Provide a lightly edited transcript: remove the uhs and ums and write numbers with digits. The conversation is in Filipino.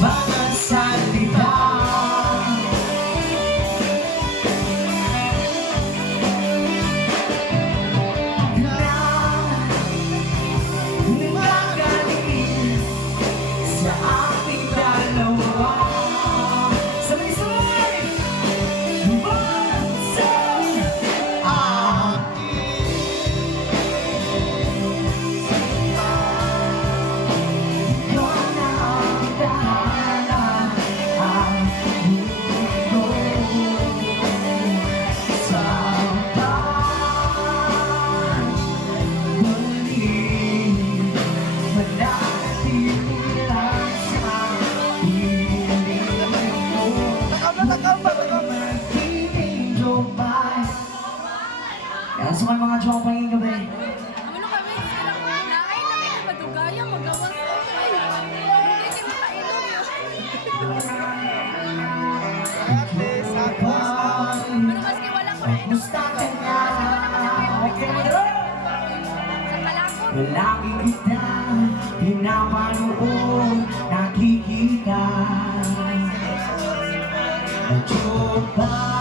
mga salita. Yan, sa mga jowa panging gabi. Ano kami? Naay na kayo madugaya, magawas. Hindi mo kailong. Ano maski wala ko rin. Musta ka na? Sa kalakot. Lagi kita pinapanood, nakikita. Jowa